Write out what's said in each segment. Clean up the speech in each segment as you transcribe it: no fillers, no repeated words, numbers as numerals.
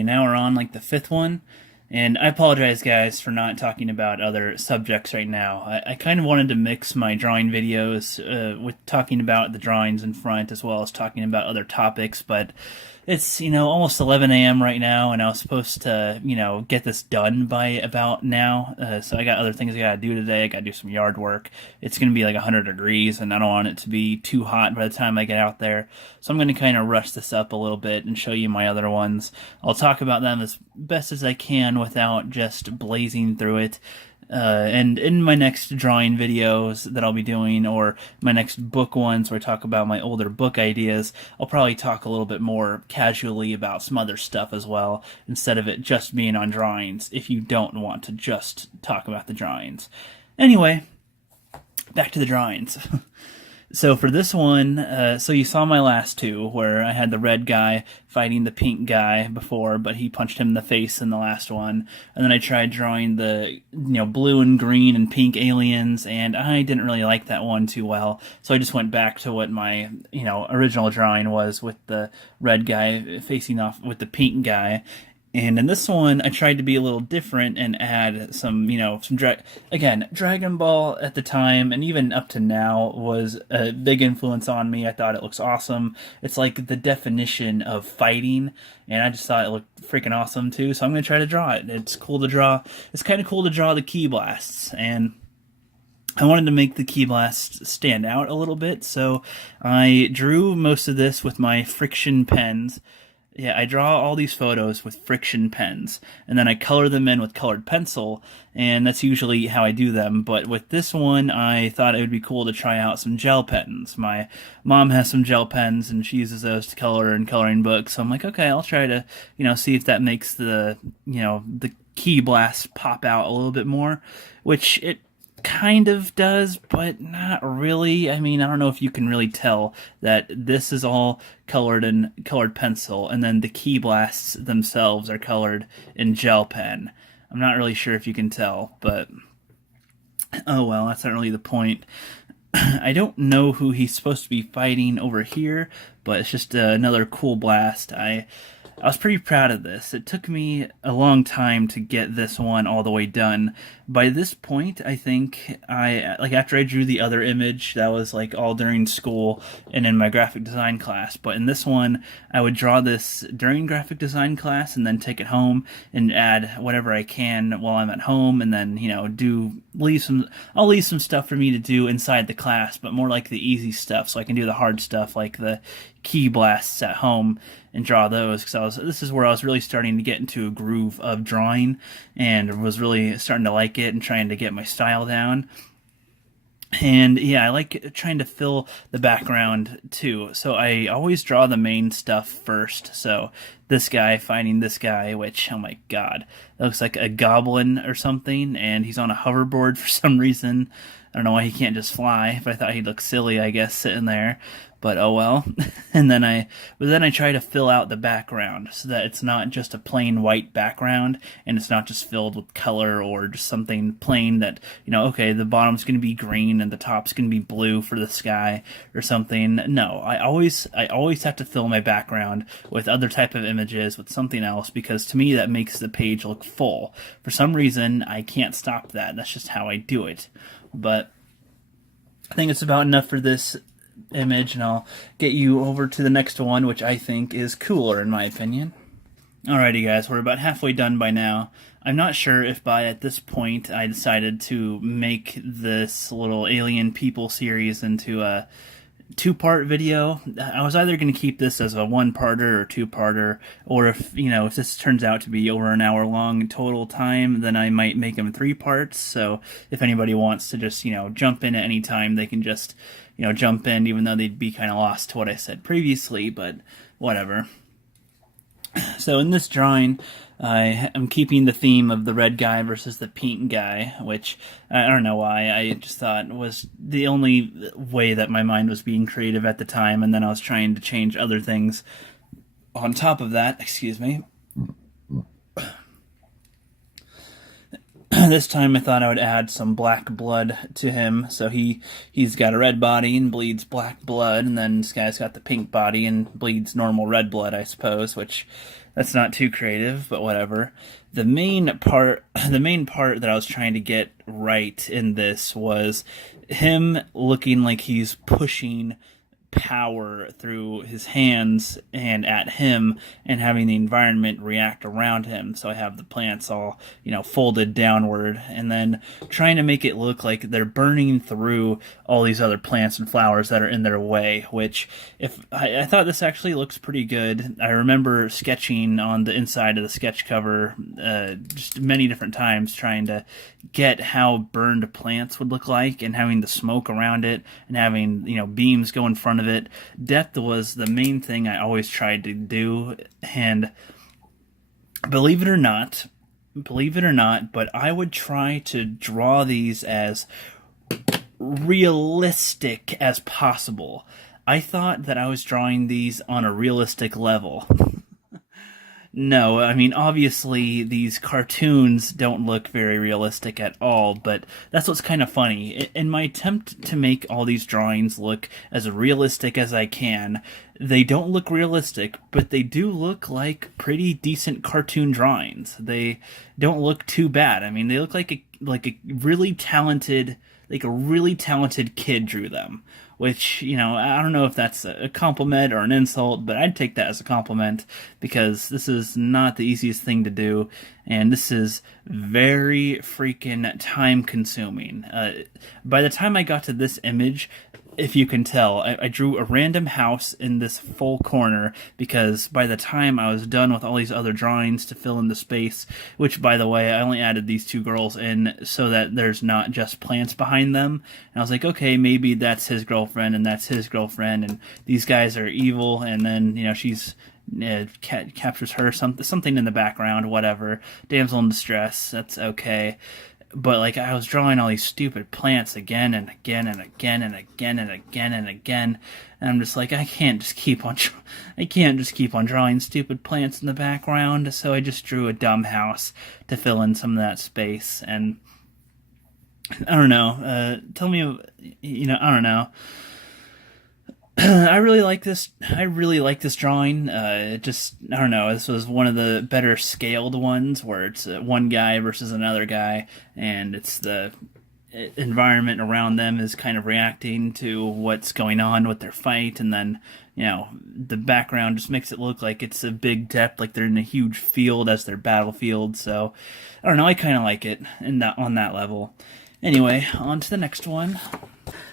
Alrighty, now we're on like the fifth one. And I apologize, guys, for not talking about other subjects right now. I kind of wanted to mix my drawing videos with talking about the drawings in front as well as talking about other topics, but it's, almost 11 a.m. right now, and I was supposed to, get this done by about now. So I got other things I gotta do today. I gotta do some yard work. It's gonna be like 100 degrees, and I don't want it to be too hot by the time I get out there. So I'm gonna kind of rush this up a little bit and show you my other ones. I'll talk about them as best as I can without just blazing through it. And in my next drawing videos that I'll be doing, or my next book ones where I talk about my older book ideas, I'll probably talk a little bit more casually about some other stuff as well, instead of it just being on drawings, if you don't want to just talk about the drawings. Anyway, back to the drawings. So for this one, so you saw my last two, where I had the red guy fighting the pink guy before, but he punched him in the face in the last one. And then I tried drawing the, blue and green and pink aliens, and I didn't really like that one too well. So I just went back to what my, original drawing was, with the red guy facing off with the pink guy. And in this one, I tried to be a little different and add some, Dragon Ball at the time, and even up to now, was a big influence on me. I thought it looks awesome. It's like the definition of fighting, and I just thought it looked freaking awesome too, so I'm going to try to draw it. It's cool to draw. It's kind of cool to draw the ki blasts, and I wanted to make the ki blasts stand out a little bit, so I drew most of this with my friction pens. Yeah, I draw all these photos with friction pens, and then I color them in with colored pencil, and that's usually how I do them. But with this one, I thought it would be cool to try out some gel pens. My mom has some gel pens, and she uses those to color in coloring books, so I'm like, okay, I'll try to, see if that makes the, the ki blast pop out a little bit more, which it kind of does, but not really. I mean, I don't know if you can really tell that this is all colored in colored pencil, and then the ki blasts themselves are colored in gel pen. I'm not really sure if you can tell, but oh well, that's not really the point. I don't know who he's supposed to be fighting over here, but it's just another cool blast. I was pretty proud of this. It took me a long time to get this one all the way done. By this point, I think after I drew the other image, that was like all during school and in my graphic design class. But in this one, I would draw this during graphic design class and then take it home and add whatever I can while I'm at home, and then, I'll leave some stuff for me to do inside the class, but more like the easy stuff, so I can do the hard stuff like the ki blasts at home and draw those, because this is where I was really starting to get into a groove of drawing and was really starting to like it and trying to get my style down. And yeah, I like trying to fill the background too. So I always draw the main stuff first. So this guy fighting this guy, which, oh my god, that looks like a goblin or something, and he's on a hoverboard for some reason. I don't know why he can't just fly, but I thought he'd look silly, I guess, sitting there. But oh well. And then I try to fill out the background so that it's not just a plain white background, and it's not just filled with color or just something plain that, okay, the bottom's going to be green and the top's going to be blue for the sky or something. No, I always have to fill my background with other type of images, with something else, because to me that makes the page look full. For some reason, I can't stop that. That's just how I do it. But I think it's about enough for this image, and I'll get you over to the next one, which I think is cooler in my opinion. Alrighty guys, we're about halfway done by now. I'm not sure if at this point I decided to make this little alien people series into a two-part video. I was either going to keep this as a one-parter or two-parter, or if this turns out to be over an hour long total time, then I might make them three parts. So if anybody wants to just jump in at any time, they can just jump in, even though they'd be kind of lost to what I said previously, but whatever. So in this drawing, I am keeping the theme of the red guy versus the pink guy, which I don't know why, I just thought was the only way that my mind was being creative at the time, and then I was trying to change other things on top of that. Excuse me. This time I thought I would add some black blood to him. So he's got a red body and bleeds black blood, and then this guy's got the pink body and bleeds normal red blood, I suppose, which that's not too creative, but whatever. The main part that I was trying to get right in this was him looking like he's pushing power through his hands and at him, and having the environment react around him. So I have the plants all, folded downward, and then trying to make it look like they're burning through all these other plants and flowers that are in their way, which if I thought this actually looks pretty good. I remember sketching on the inside of the sketch cover just many different times, trying to get how burned plants would look like, and having the smoke around it, and having beams go in front of it. Depth was the main thing I always tried to do, and believe it or not, but I would try to draw these as realistic as possible. I thought that I was drawing these on a realistic level. No, I mean, obviously, these cartoons don't look very realistic at all, but that's what's kind of funny. In my attempt to make all these drawings look as realistic as I can, they don't look realistic, but they do look like pretty decent cartoon drawings. They don't look too bad. I mean, they look like a really talented, kid drew them. Which, I don't know if that's a compliment or an insult, but I'd take that as a compliment, because this is not the easiest thing to do, and this is very freaking time-consuming. By the time I got to this image, if you can tell, I drew a random house in this full corner, because by the time I was done with all these other drawings to fill in the space, which, by the way, I only added these two girls in so that there's not just plants behind them, and I was like, okay, maybe that's his girlfriend, and that's his girlfriend, and these guys are evil, and then, she's captures her, something in the background, whatever, damsel in distress, that's okay. But I was drawing all these stupid plants again and again and again and again and again and again, and I'm just like, I can't just keep on drawing stupid plants in the background. So I just drew a dumb house to fill in some of that space. And I don't know. Tell me, I don't know. I really like this drawing. I don't know. This was one of the better scaled ones, where it's one guy versus another guy, and it's the environment around them is kind of reacting to what's going on with their fight, and then the background just makes it look like it's a big depth, like they're in a huge field as their battlefield. So I don't know. I kind of like it on that level. Anyway, on to the next one.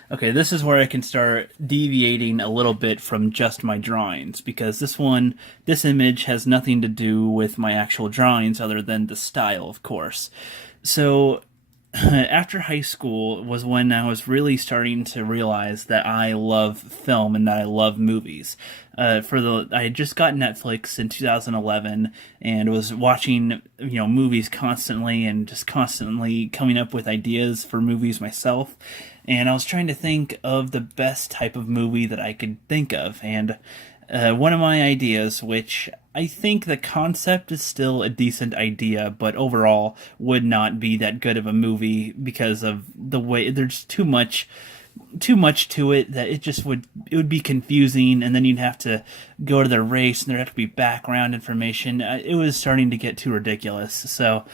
Okay, this is where I can start deviating a little bit from just my drawings, because this image has nothing to do with my actual drawings other than the style, of course. So, after high school was when I was really starting to realize that I love film and that I love movies. I had just got Netflix in 2011 and was watching, movies constantly, and just constantly coming up with ideas for movies myself. And I was trying to think of the best type of movie that I could think of. And one of my ideas, which I think the concept is still a decent idea, but overall would not be that good of a movie because of the way there's too much to it, that it would be confusing, and then you'd have to go to the race and there'd have to be background information. It was starting to get too ridiculous. So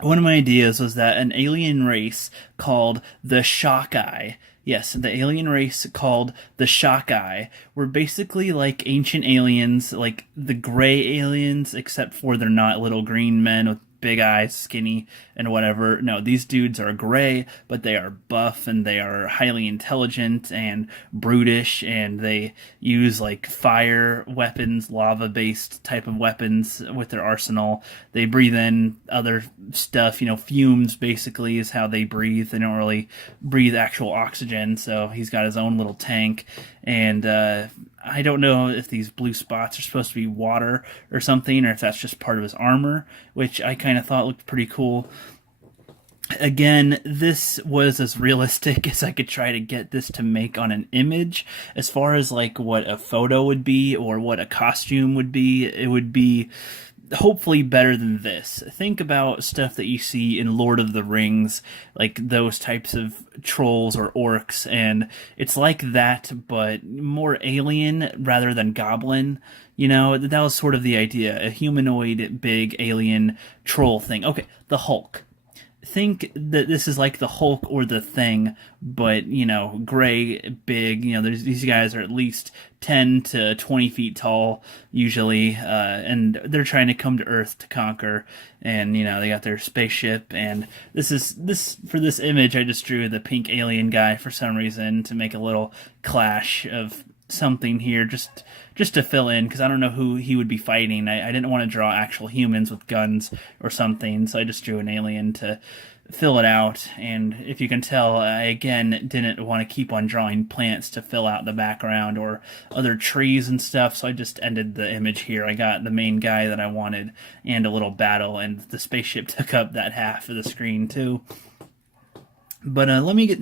one of my ideas was that an alien race called the Shockeye, yes, the alien race called the Shockeye, were basically like ancient aliens, like the gray aliens, except for they're not little green men with big eyes, skinny, and whatever. No, these dudes are gray, but they are buff, and they are highly intelligent and brutish, and they use fire weapons, lava-based type of weapons with their arsenal. They breathe in other stuff, fumes basically is how they breathe. They don't really breathe actual oxygen, so he's got his own little tank, and I don't know if these blue spots are supposed to be water or something, or if that's just part of his armor, which I kind of thought looked pretty cool. Again, this was as realistic as I could try to get this to make on an image. As far as what a photo would be or what a costume would be, it would be hopefully better than this. Think about stuff that you see in Lord of the Rings, like those types of trolls or orcs, and it's like that, but more alien rather than goblin. You know, that was sort of the idea, a humanoid, big alien troll thing. Okay, the Hulk. Think that this is like the Hulk or the Thing, but gray, big. These guys are at least 10 to 20 feet tall usually, and they're trying to come to Earth to conquer. And they got their spaceship. And this for this image, I just drew the pink alien guy for some reason to make a little clash of something here, just to fill in, because I don't know who he would be fighting. I didn't want to draw actual humans with guns or something, so I just drew an alien to fill it out. And if you can tell, I again didn't want to keep on drawing plants to fill out the background or other trees and stuff, so I just ended the image here. I got the main guy that I wanted and a little battle, and the spaceship took up that half of the screen too. But let me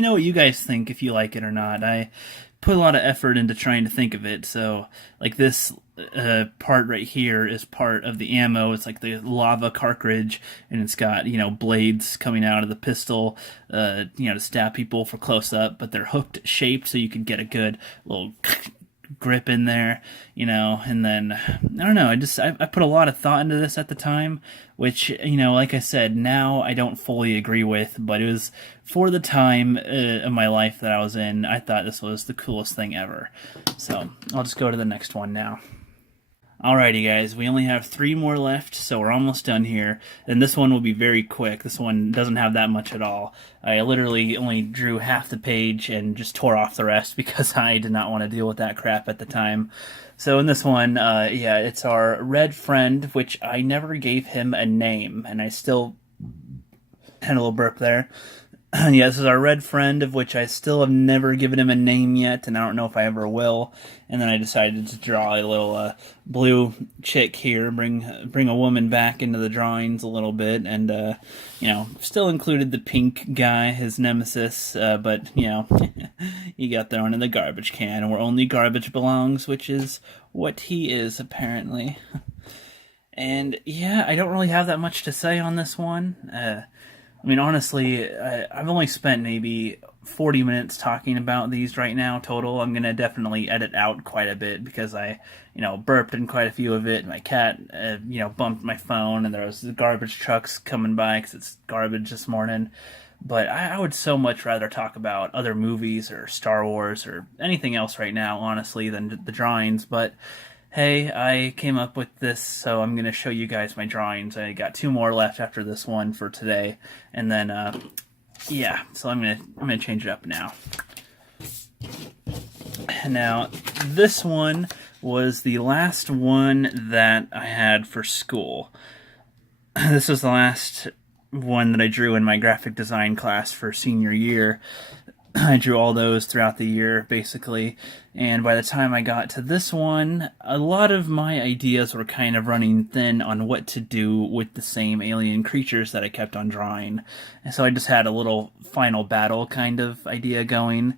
know what you guys think, if you like it or not. I put a lot of effort into trying to think of it. So, like this part right here is part of the ammo. It's like the lava cartridge, and it's got blades coming out of the pistol, to stab people for close up. But they're hooked shaped, so you can get a good little grip in there, and then I don't know, I put a lot of thought into this at the time, which like I said, now I don't fully agree with, but it was for the time of my life that I was in. I thought this was the coolest thing ever. So I'll just go to the next one now. Alrighty guys, we only have 3 more left, so we're almost done here. And this one will be very quick. This one doesn't have that much at all. I literally only drew half the page and just tore off the rest because I did not want to deal with that crap at the time. So in this one, it's our red friend, which I never gave him a name, and I still had a little burp there. Yeah, this is our red friend, of which I still have never given him a name yet, and I don't know if I ever will. And then I decided to draw a little blue chick here, bring a woman back into the drawings a little bit, and still included the pink guy, his nemesis, but he got thrown in the garbage can, where only garbage belongs, which is what he is apparently. And yeah, I don't really have that much to say on this one. Honestly, I've only spent maybe 40 minutes talking about these right now total. I'm going to definitely edit out quite a bit because I, burped in quite a few of it. My cat, bumped my phone, and there was the garbage trucks coming by because it's garbage this morning. But I would so much rather talk about other movies or Star Wars or anything else right now, honestly, than the drawings. But hey, I came up with this, so I'm going to show you guys my drawings. I got 2 more left after this one for today, and then, so I'm gonna change it up now. Now, this one was the last one that I had for school. This was the last one that I drew in my graphic design class for senior year. I drew all those throughout the year, basically, and by the time I got to this one, a lot of my ideas were kind of running thin on what to do with the same alien creatures that I kept on drawing, and so I just had a little final battle kind of idea going.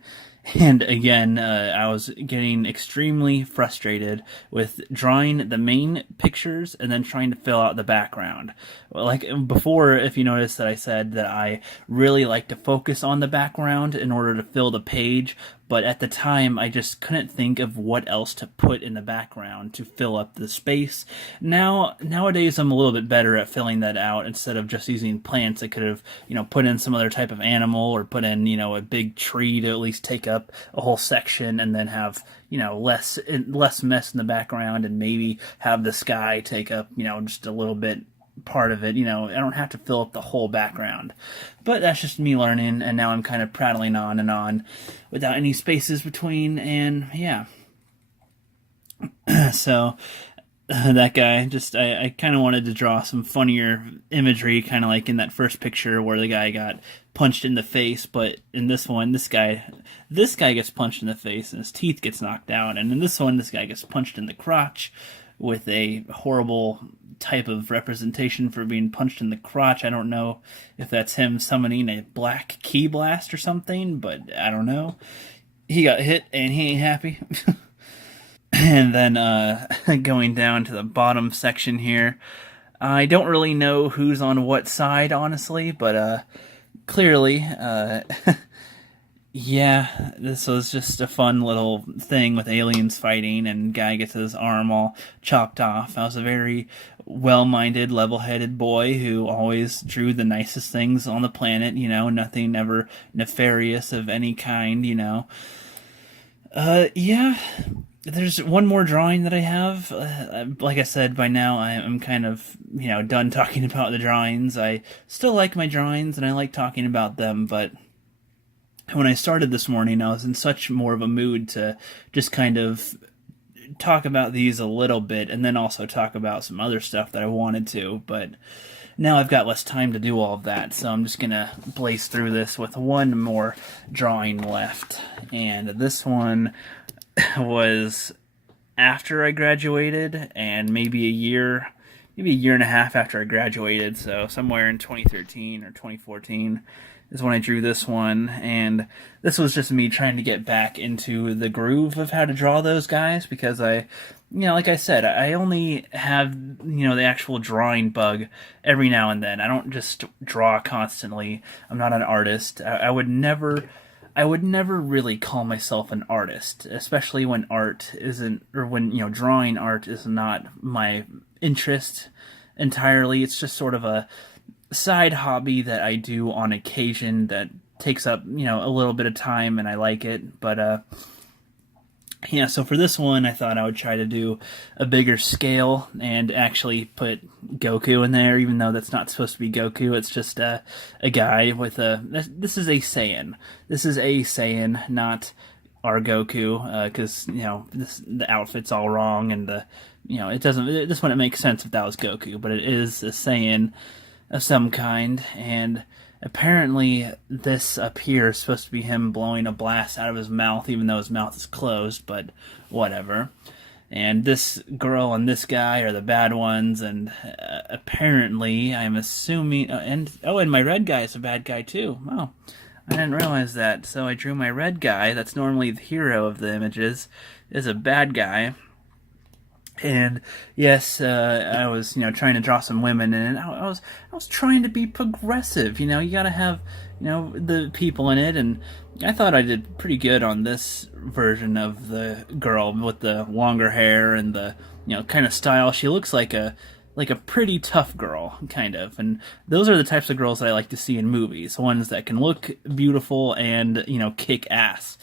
And again, I was getting extremely frustrated with drawing the main pictures and then trying to fill out the background. Like before, if you notice that I said that I really like to focus on the background in order to fill the page, but at the time I just couldn't think of what else to put in the background to fill up the space. Nowadays I'm a little bit better at filling that out. Instead of just using plants, I could have, put in some other type of animal, or put in, a big tree to at least take up a whole section, and then have, less mess in the background, and maybe have the sky take up, just a little bit part of it. I don't have to fill up the whole background. But that's just me learning, and now I'm kind of prattling on and on without any spaces between, and yeah. So that guy, I kind of wanted to draw some funnier imagery, kind of like in that first picture where the guy got punched in the face, but in this one, this guy gets punched in the face and his teeth gets knocked out, and in this one, this guy gets punched in the crotch with a horrible type of representation for being punched in the crotch. I don't know if that's him summoning a black key blast or something, but I don't know. He got hit and he ain't happy. And then going down to the bottom section here, I don't really know who's on what side, honestly, but clearly, yeah, this was just a fun little thing with aliens fighting, and guy gets his arm all chopped off. I was a very well-minded, level-headed boy who always drew the nicest things on the planet, nothing ever nefarious of any kind. Yeah, there's one more drawing that I have. Like I said, by now I'm kind of, done talking about the drawings. I still like my drawings, and I like talking about them, but when I started this morning, I was in such more of a mood to just kind of talk about these a little bit, and then also talk about some other stuff that I wanted to, but now I've got less time to do all of that, so I'm just gonna blaze through this with one more drawing left. And this one was after I graduated, and maybe a year and a half after I graduated, so somewhere in 2013 or 2014 is when I drew this one, and this was just me trying to get back into the groove of how to draw those guys, because like I said, I only have, the actual drawing bug every now and then. I don't just draw constantly. I'm not an artist. I would never really call myself an artist, especially when art isn't, or when, drawing art is not my interest entirely. It's just sort of a side hobby that I do on occasion that takes up, a little bit of time, and I like it. But, yeah, so for this one, I thought I would try to do a bigger scale and actually put Goku in there, even though that's not supposed to be Goku. It's just a guy with this is a Saiyan. This is a Saiyan, not our Goku, because, the outfit's all wrong, and it doesn't, this wouldn't make sense if that was Goku, but it is a Saiyan of some kind, and apparently this up here is supposed to be him blowing a blast out of his mouth, even though his mouth is closed, but whatever. And this girl and this guy are the bad ones, and apparently, I'm assuming, and my red guy is a bad guy too. Oh, I didn't realize that, so I drew my red guy, that's normally the hero of the images, is a bad guy. And yes, I was, trying to draw some women, and I was trying to be progressive. You gotta have, the people in it, and I thought I did pretty good on this version of the girl with the longer hair and the, kind of style. She looks like a pretty tough girl, kind of, and those are the types of girls that I like to see in movies, ones that can look beautiful and, kick ass.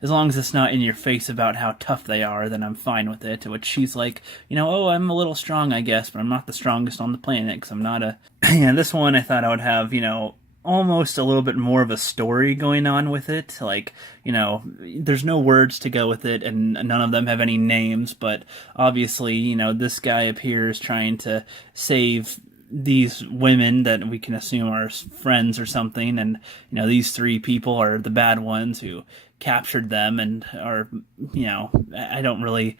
As long as it's not in your face about how tough they are, then I'm fine with it. To which she's like, oh, I'm a little strong, I guess, but I'm not the strongest on the planet, because I'm not a... And this one I thought I would have, almost a little bit more of a story going on with it. Like, there's no words to go with it, and none of them have any names, but obviously, this guy appears trying to save these women that we can assume are friends or something, and, these three people are the bad ones who captured them and are, I don't really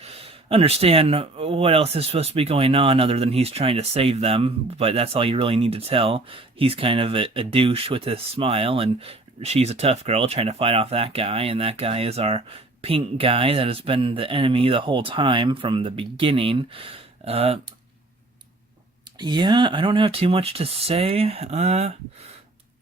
understand what else is supposed to be going on other than he's trying to save them, but that's all you really need to tell. He's kind of a douche with his smile, and she's a tough girl trying to fight off that guy, and that guy is our pink guy that has been the enemy the whole time from the beginning. Yeah, I don't have too much to say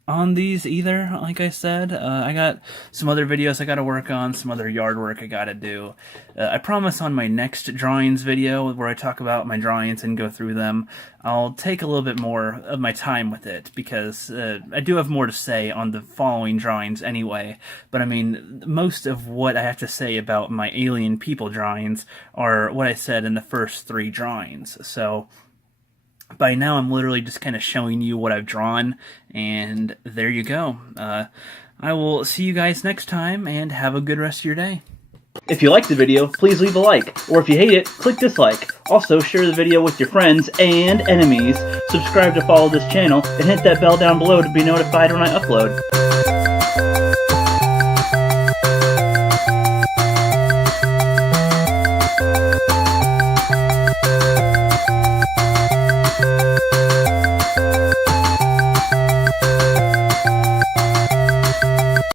on these either. Like I said, I got some other videos I gotta work on, some other yard work I gotta do. I promise on my next drawings video, where I talk about my drawings and go through them, I'll take a little bit more of my time with it, because I do have more to say on the following drawings anyway. But I mean, most of what I have to say about my alien people drawings are what I said in the first 3 drawings. So by now, I'm literally just kind of showing you what I've drawn, and there you go. I will see you guys next time, and have a good rest of your day. If you liked the video, please leave a like, or if you hate it, click dislike. Also, share the video with your friends and enemies, subscribe to follow this channel, and hit that bell down below to be notified when I upload.